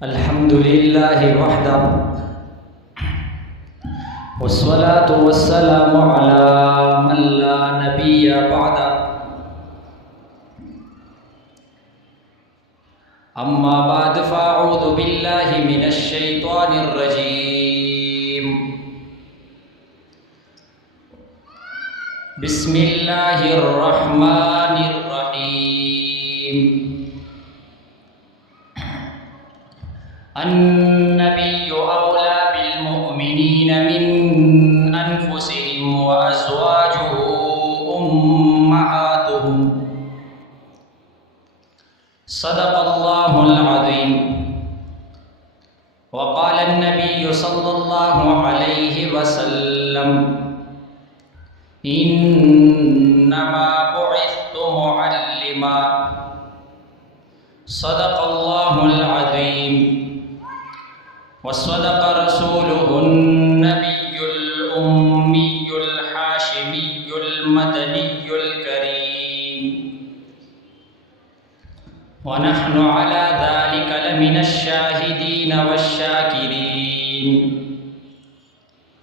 الحمد لله وحده والصلاة والسلام على من لا نبي بعده أما بعد فأعوذ بالله من الشيطان الرجيم بسم الله الرحمن الرحيم النبي أولى بالمؤمنين من أنفسهم وأزواجه أمهاتهم صدق الله العظيم. وقال النبي صلى الله عليه وسلم إنما بعثت معلما صدق الله العظيم. وصدق رسوله النبي الأمي الحاشمي المدني الكريم، ونحن على ذلك لمن الشاهدين والشاكرين،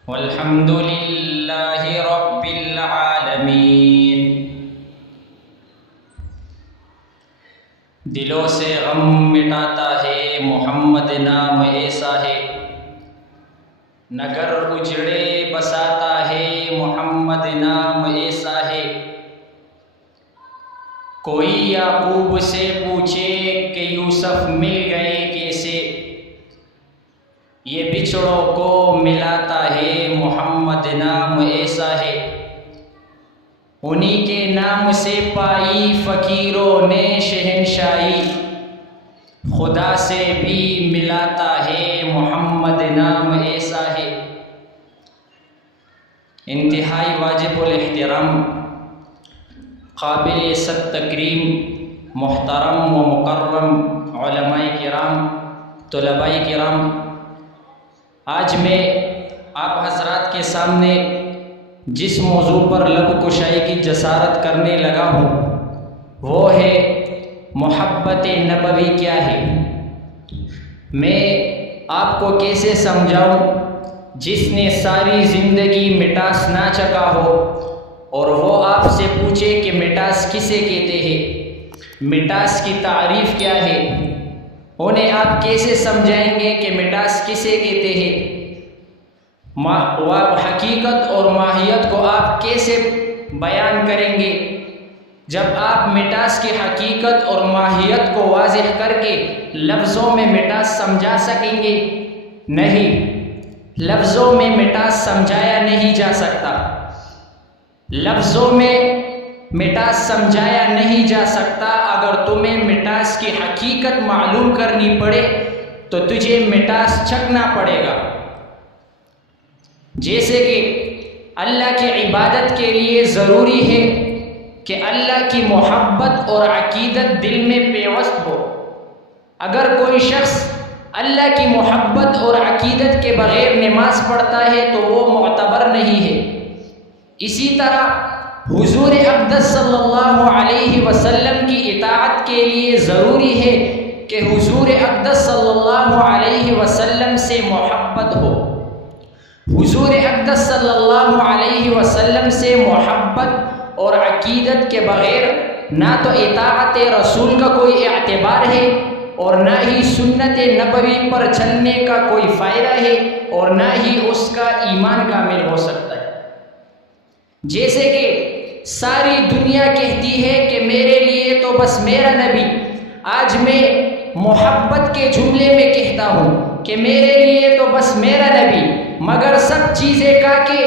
والحمد لله رب العالمین. دلوں سے غم مٹاتا ہے محمد نام ایسا ہے، نگر اجڑے بساتا ہے محمد نام ایسا ہے. کوئی یعقوب سے پوچھے کہ یوسف مل گئے کیسے، یہ بچھڑوں کو ملاتا ہے محمد نام ایسا ہے. انہی کے نام سے پائی فقیروں نے شہنشاہی، خدا سے بھی ملاتا ہے محمد نام ایسا ہے. انتہائی واجب الاحترام، قابل صد تکریم، محترم و مکرم علماء کرام، طلباء کرام، آج میں آپ حضرات کے سامنے جس موضوع پر لب کشائی کی جسارت کرنے لگا ہوں وہ ہے محبت نبوی کیا ہے. میں آپ کو کیسے سمجھاؤں جس نے ساری زندگی مٹاس نہ چکا ہو اور وہ آپ سے پوچھے کہ مٹاس کسے کہتے ہیں، مٹاس کی تعریف کیا ہے. انہیں آپ کیسے سمجھائیں گے کہ مٹاس کسے کہتے ہیں، حقیقت اور ماہیت کو آپ کیسے بیان کریں گے جب آپ مٹاس کی حقیقت اور ماہیت کو واضح کر کے لفظوں میں مٹاس سمجھا سکیں گے؟ نہیں، لفظوں میں مٹاس سمجھایا نہیں جا سکتا. لفظوں میں مٹاس سمجھایا نہیں جا سکتا. اگر تمہیں مٹاس کی حقیقت معلوم کرنی پڑے تو تجھے مٹاس چکھنا پڑے گا. جیسے کہ اللہ کی عبادت کے لیے ضروری ہے کہ اللہ کی محبت اور عقیدت دل میں پیوست ہو. اگر کوئی شخص اللہ کی محبت اور عقیدت کے بغیر نماز پڑھتا ہے تو وہ معتبر نہیں ہے. اسی طرح حضور اقدس صلی اللہ علیہ وسلم کی اطاعت کے لیے ضروری ہے کہ حضور اقدس صلی اللہ علیہ وسلم سے محبت ہو. حضور اقدس صلی اللہ علیہ وسلم سے محبت اور عقیدت کے بغیر نہ تو اطاعت رسول کا کوئی اعتبار ہے اور نہ ہی سنت نبوی پر چلنے کا کوئی فائدہ ہے اور نہ ہی اس کا ایمان کامل ہو سکتا ہے. جیسے کہ ساری دنیا کہتی ہے کہ میرے لیے تو بس میرا نبی، آج میں محبت کے جملے میں کہتا ہوں کہ میرے لیے تو بس میرا نبی، مگر سب چیزیں کا کہ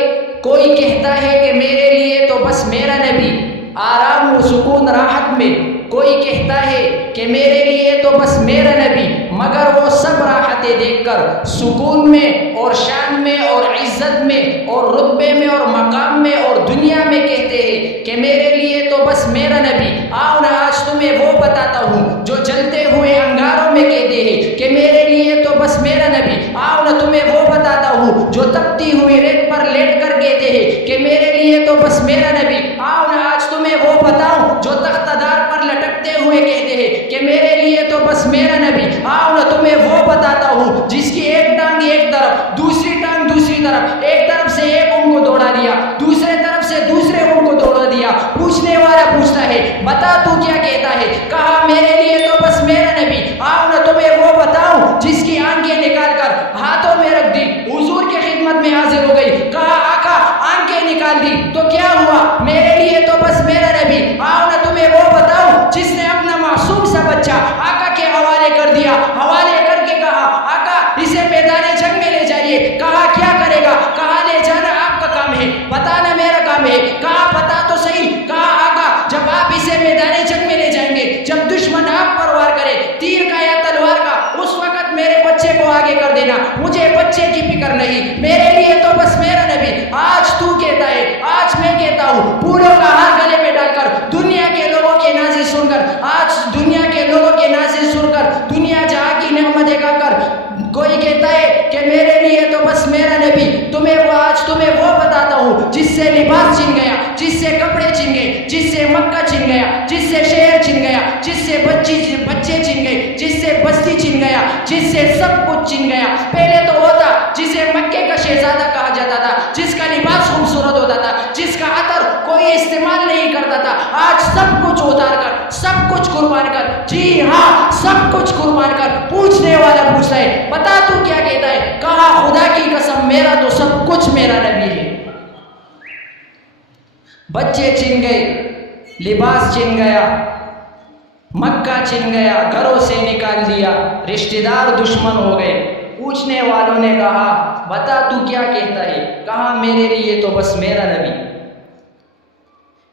کوئی کہتا ہے کہ میرے لیے تو بس میرا نبی آرام و سکون راحت میں، کوئی کہتا ہے کہ میرے لیے تو بس میرا نبی، مگر وہ سب راحتیں دیکھ کر سکون میں اور شان میں اور عزت میں اور رتبے میں اور مقام میں اور دنیا میں کہتے ہیں کہ میرے لیے تو بس میرا نبی. آؤ نا آج تمہیں وہ بتاتا ہوں جو جلتے ہوئے انگاروں میں کہتے ہیں کہ میرے لیے تو بس میرا نبی. آؤ نا تمہیں وہ بتاتا ہوں جو تپتی ہوئی ریت پر لیٹ کر کہتے ہیں کہ میرے لیے تو بس میرا نبی. آؤ نا آج تمہیں وہ بتاؤں جو تختہ دار پر لٹکتے ہوئے کہتے ہیں کہ میرے لیے تو بس میرا نبی، آؤ نہ تمہیں وہ بتاتا ہوں جس کی ایک ٹانگ ایک طرف، دوسری ٹانگ دوسری طرف، ایک طرف سے ایک ان کو دوڑا دیا، دوسرے طرف سے دوسرے ان کو دوڑا دیا۔ پوچھنے والا پوچھتا ہے بتا تو کیا کہتا ہے؟ کہا میرے لیے تو بس میرا نبی، آؤ نہ تمہیں وہ بتاؤں جس کی آنکھیں نکال کر ہاتھوں میں رکھ دی، حضور کی خدمت میں حاضر ہو گئی، کہا آقا آنکھیں نکال دی تو کیا ہوا؟ میرے لیے تو بس میرا نبی، آؤ نہ تمہیں وہ بتاؤں جس نے اپنا معصوم سا بچہ آقا کے حوالے کر دیا، حوالے کر کے کہا آقا اسے میدان جنگ میں لے جائیے۔ کہا کیا کرے گا؟ کہا لے جانا آپ کا کام ہے، بتانا میرا کام ہے۔ کہا بتا تو صحیح۔ کہا آقا جب آپ اسے میدان جنگ میں لے جائیں گے، جب دشمن آپ پر وار کرے تیر کا یا تلوار کا، اس وقت میرے بچے کو آگے کر دینا، مجھے بچے کی فکر نہیں، میرے لیے تو بس میرا نبی۔ آج تو کہتا ہے، آج میں کہتا ہوں، پھولوں کا ہار گلے میں ڈال کر دنیا کے لوگوں کے نازے سن کر، آج دنیا کے لوگوں کے نازے سن کر، دنیا جہاں کی نعمتیں کھا کر کوئی کہتا ہے کہ میرے لیے تو بس میرا نبی، آج تمہیں وہ بتاتا ہوں جس سے لباس چھن گیا، جس سے کپڑے چھن گئے، جس سے مکہ چھن گیا، جس سے شہر چھن گیا، جس سے بچے چھن گئے، جس سے بستی چھن گیا، جس سے سب کچھ چھن گیا۔ پہلے تو ہوتا جسے مکے کا شہزادہ کہا جاتا تھا، جس کا لباس خوبصورت ہوتا تھا، جس کا عطر کوئی استعمال نہیں کرتا تھا، آج سب کچھ اتار کر، سب کچھ قربان کر، جی ہاں سب کچھ قربان کر، پوچھنے والا پوچھتا ہے بتا تو کیا کہتا ہے؟ کہا خدا کی قسم میرا تو سب کچھ میرا نبی ہے۔ بچے چھن گئے، لباس چھن گیا، مکہ چھن گیا، گھروں سے نکال دیا، رشتہ دار دشمن ہو گئے۔ پوچھنے والوں نے کہا بتا تو کیا کہتا ہے؟ کہا میرے لیے تو بس میرا نبی۔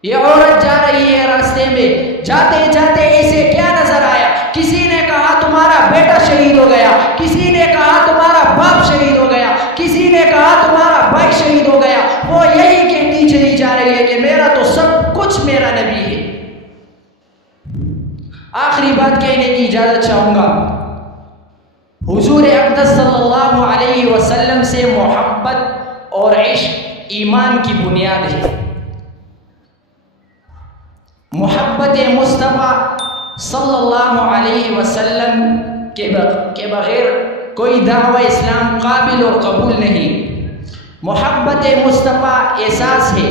یہ عورت جا رہی ہے راستے میں، جاتے جاتے اسے کیا نظر آیا؟ کسی نے کہا تمہارا بیٹا شہید ہو گیا، کسی نے کہا تمہارا باپ شہید ہو گیا، کسی نے کہا تمہارا بھائی شہید ہو گیا۔ وہ یہی کہتی چلی جا رہی ہے کہ میرا تو سب کچھ میرا نبی ہے۔ آخری بات کہنے کی اجازت چاہوں گا، حضور اقدس صلی اللہ علیہ وسلم سے محبت اور عشق ایمان کی بنیاد ہے۔ محبت مصطفیٰ صلی اللہ علیہ وسلم کے بغیر کوئی دعوی اسلام قابل و قبول نہیں۔ محبت مصطفیٰ احساس ہے،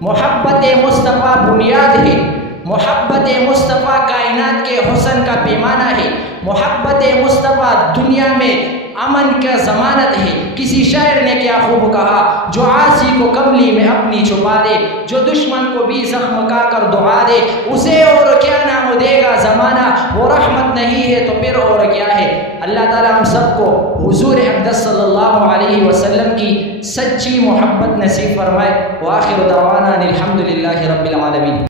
محبت مصطفیٰ بنیاد ہے، محبت مصطفیٰ کائنات کے حسن کا پیمانہ ہے، محبت مصطفیٰ دنیا میں امن کا ضمانت ہے۔ کسی شاعر نے کیا خوب کہا، جو عاصی کو کملی میں اپنی چھپا دے، جو دشمن کو بھی زخم کا کر دعا دے، اسے اور کیا نام دے گا زمانہ، وہ رحمت نہیں ہے تو پھر اور کیا ہے۔ اللہ تعالیٰ ہم سب کو حضور اقدس صلی اللہ علیہ وسلم کی سچی محبت نصیب فرمائے۔ وآخر دعوانا الحمد للہ رب العالمین۔